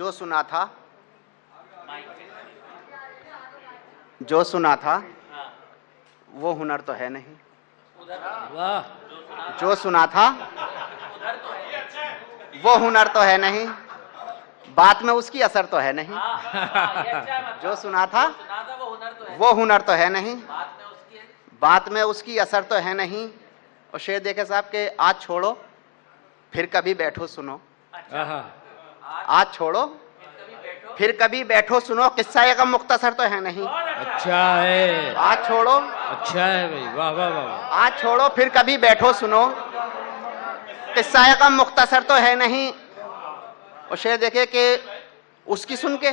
जो सुना था, जो सुना था वो हुनर तो है नहीं। वाह। जो सुना था वो हुनर तो है नहीं, बात में उसकी असर तो है नहीं। जो सुना था वो हुनर तो है नहीं, बात में उसकी असर तो है नहीं। और शेर देखे साहब के आज छोड़ो फिर कभी बैठो सुनो, आज छोड़ो फिर कभी बैठो सुनो, किस्सा एक मुख्तसर तो है नहीं। अच्छा है, आज छोड़ो, अच्छा है भाई, वाह वाह वाह। आज छोड़ो फिर कभी बैठो सुनो, किस्सा एक मुख्तसर तो है नहीं। और शेर देखे कि उसकी सुन के,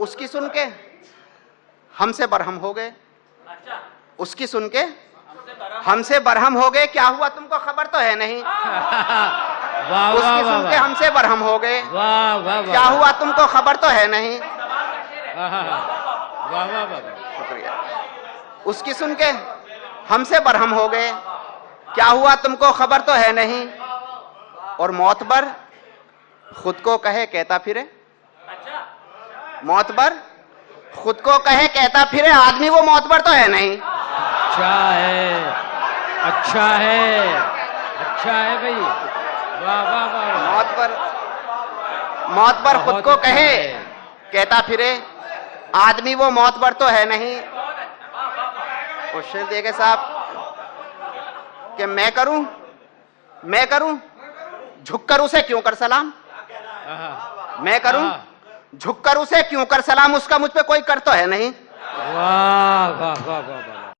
उसकी सुन के हमसे बरहम हो गए, उसकी सुन के हमसे बरहम हो गए, क्या हुआ तुमको खबर तो है नहीं। वाह उसकी वाह सुन के वाह, हमसे बरहम हो गए, वाह वाह क्या हुआ तुमको खबर तो है नहीं। वाह वाह वाह। शुक्रिया। उसकी सुन के हमसे बरहम हो गए, क्या हुआ तुमको खबर तो है नहीं। और मोतबर खुद को कहे कहता फिरे, मोतबर खुद को कहे कहता फिरे, आदमी वो मोतबर तो है नहीं। अच्छा है, अच्छा है, अच्छा है भाई, वाह वाह वाह। मोतबर खुद को कहे कहता फिरे, आदमी वो मोतबर तो है नहीं। और शेर देखे साहब कि मैं करूं झुककर उसे क्यों कर सलाम, मैं करूं झुककर उसे क्यों कर सलाम, उसका मुझ पे कोई कर तो है नहीं। वाह वाह वाह वाह।